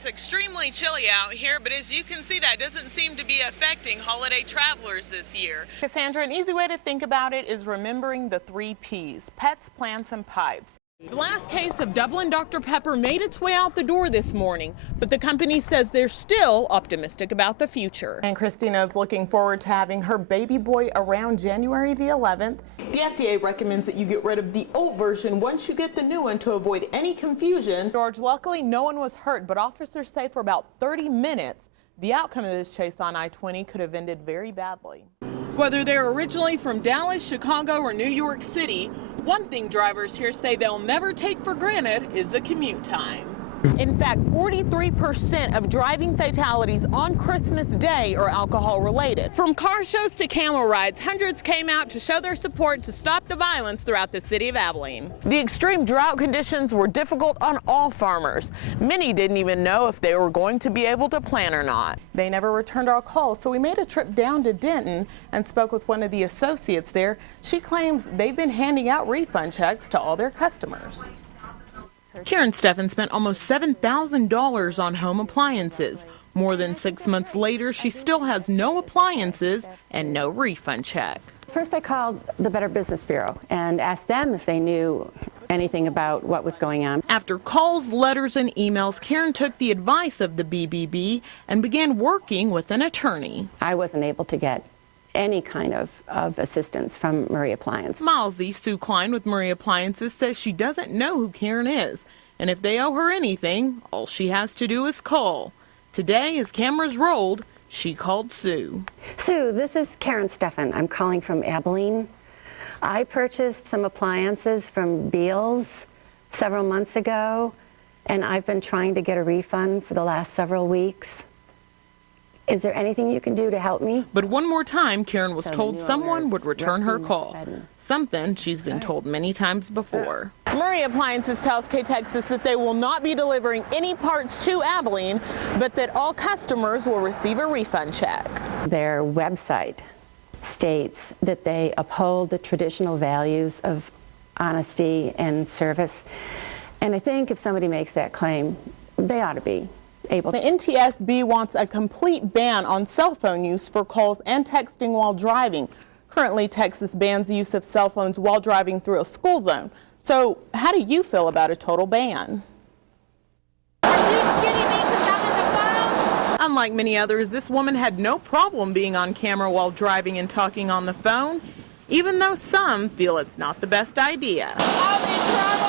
It's extremely chilly out here, but as you can see, that doesn't seem to be affecting holiday travelers this year. Cassandra, an easy way to think about it is remembering the 3 Ps: pets, plants, and pipes. The last case of Dublin Dr. Pepper made its way out the door this morning, but the company says they're still optimistic about the future. And Christina is looking forward to having her baby boy around January the 11th. The FDA recommends that you get rid of the old version once you get the new one to avoid any confusion. George, luckily no one was hurt, but officers say for about 30 minutes, the outcome of this chase on I-20 could have ended very badly. Whether they're originally from Dallas, Chicago, or New York City, one thing drivers here say they'll never take for granted is the commute time. In fact, 43% of driving fatalities on Christmas Day are alcohol related. From car shows to camel rides, hundreds came out to show their support to stop the violence throughout the city of Abilene. The extreme drought conditions were difficult on all farmers. Many didn't even know if they were going to be able to plant or not. They never returned our calls, so we made a trip down to Denton and spoke with one of the associates there. She claims they've been handing out refund checks to all their customers. Karen Steffen spent almost $7,000 on home appliances. More than 6 months later, she still has no appliances and no refund check. First, I called the Better Business Bureau and asked them if they knew anything about what was going on. After calls, letters, and emails, Karen took the advice of the BBB and began working with an attorney. I wasn't able to get any kind of assistance from Murray Appliance. Milesy, Sue Klein with Murray Appliances, says she doesn't know who Karen is, and if they owe her anything, all she has to do is call. Today, as cameras rolled, she called Sue. Sue, this is Karen Steffen. I'm calling from Abilene. I purchased some appliances from Beals several months ago, and I've been trying to get a refund for the last several weeks. Is there anything you can do to help me? But one more time, Karen was told someone would return her call. Something she's been told many times before. Murray Appliances tells K-Texas that they will not be delivering any parts to Abilene, but that all customers will receive a refund check. Their website states that they uphold the traditional values of honesty and service. And I think if somebody makes that claim, they ought to be able. The NTSB wants a complete ban on cell phone use for calls and texting while driving. Currently, Texas bans the use of cell phones while driving through a school zone. So how do you feel about a total ban? Are you kidding me? 'Cause I'm on the phone? Unlike many others, this woman had no problem being on camera while driving and talking on the phone, even though some feel it's not the best idea. I'm in trouble.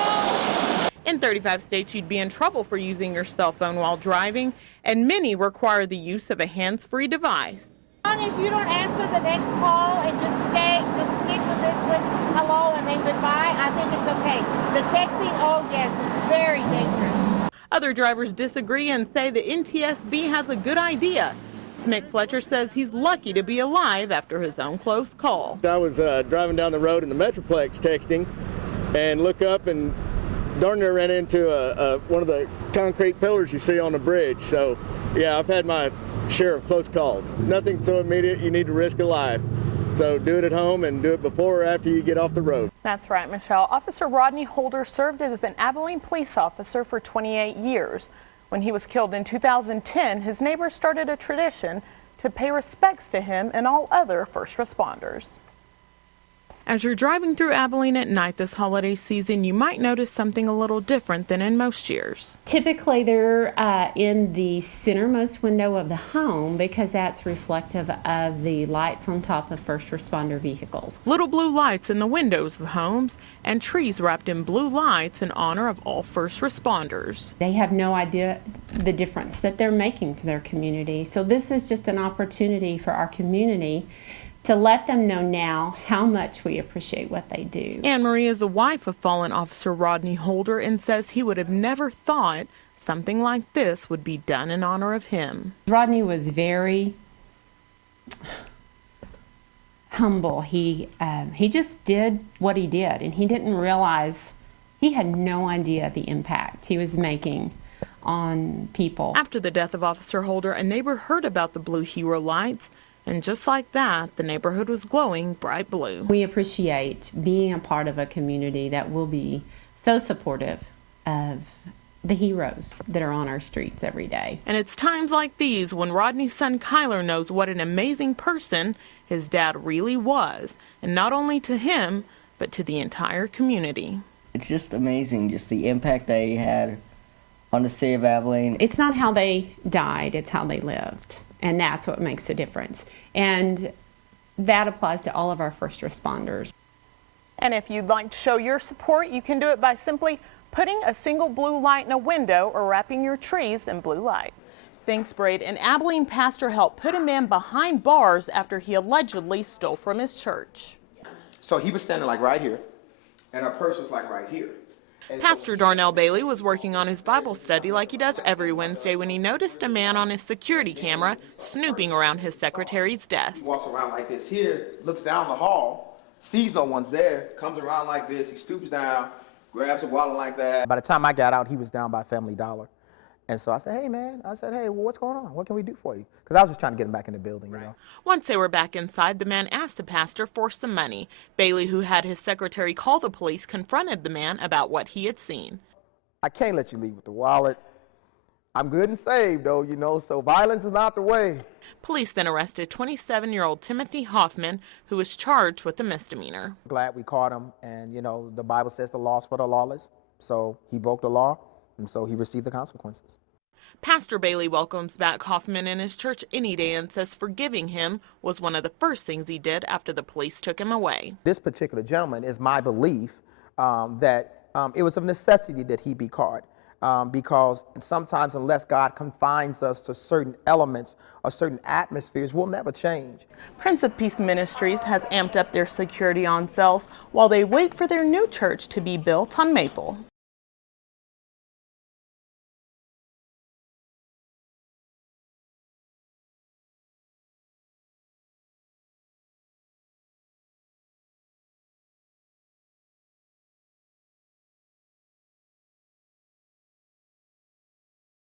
In 35 states, you'd be in trouble for using your cell phone while driving, and many require the use of a hands-free device. As long as you don't answer the next call and just stick with this with hello and then goodbye, I think it's okay. The texting, oh yes, it's very dangerous. Other drivers disagree and say the NTSB has a good idea. Smick Fletcher says he's lucky to be alive after his own close call. I was driving down the road in the Metroplex texting and look up and darn near ran into one of the concrete pillars you see on the bridge. So yeah, I've had my share of close calls. Nothing so immediate you need to risk a life. So do it at home and do it before or after you get off the road. That's right, Michelle. Officer Rodney Holder served as an Abilene police officer for 28 years. When he was killed in 2010, his neighbors started a tradition to pay respects to him and all other first responders. As you're driving through Abilene at night this holiday season, you might notice something a little different than in most years. Typically, they're in the centermost window of the home because that's reflective of the lights on top of first responder vehicles. Little blue lights in the windows of homes and trees wrapped in blue lights in honor of all first responders. They have no idea the difference that they're making to their community. So this is just an opportunity for our community to let them know now how much we appreciate what they do. Anne Marie is the wife of fallen Officer Rodney Holder and says he would have never thought something like this would be done in honor of him. Rodney was very humble. He just did what he did, and he didn't realize, he had no idea the impact he was making on people. After the death of Officer Holder, a neighbor heard about the blue hero lights. And just like that, the neighborhood was glowing bright blue. We appreciate being a part of a community that will be so supportive of the heroes that are on our streets every day. And it's times like these when Rodney's son Kyler knows what an amazing person his dad really was, and not only to him, but to the entire community. It's just amazing, just the impact they had on the city of Abilene. It's not how they died, it's how they lived. And that's what makes the difference. And that applies to all of our first responders. And if you'd like to show your support, you can do it by simply putting a single blue light in a window or wrapping your trees in blue light. Thanks, Braid. An Abilene pastor helped put a man behind bars after he allegedly stole from his church. So he was standing like right here, and our purse was like right here. And Pastor Darnell Bailey was working on his Bible study like he does every Wednesday when he noticed a man on his security camera snooping around his secretary's desk. He walks around like this here, looks down the hall, sees no one's there, comes around like this, he stoops down, grabs a wallet like that. By the time I got out, he was down by Family Dollar. And so I said, hey, man, well, what's going on? What can we do for you? Because I was just trying to get him back in the building, you know. Once they were back inside, the man asked the pastor for some money. Bailey, who had his secretary call the police, confronted the man about what he had seen. I can't let you leave with the wallet. I'm good and saved, though, you know, so violence is not the way. Police then arrested 27-year-old Timothy Hoffman, who was charged with a misdemeanor. Glad we caught him, and, you know, the Bible says the law's for the lawless. So he broke the law, and so he received the consequences. Pastor Bailey welcomes back Hoffman in his church any day and says forgiving him was one of the first things he did after the police took him away. This particular gentleman, is my belief that it was of necessity that he be caught. Because sometimes unless God confines us to certain elements or certain atmospheres, we'll never change. Prince of Peace Ministries has amped up their security on cells while they wait for their new church to be built on Maple.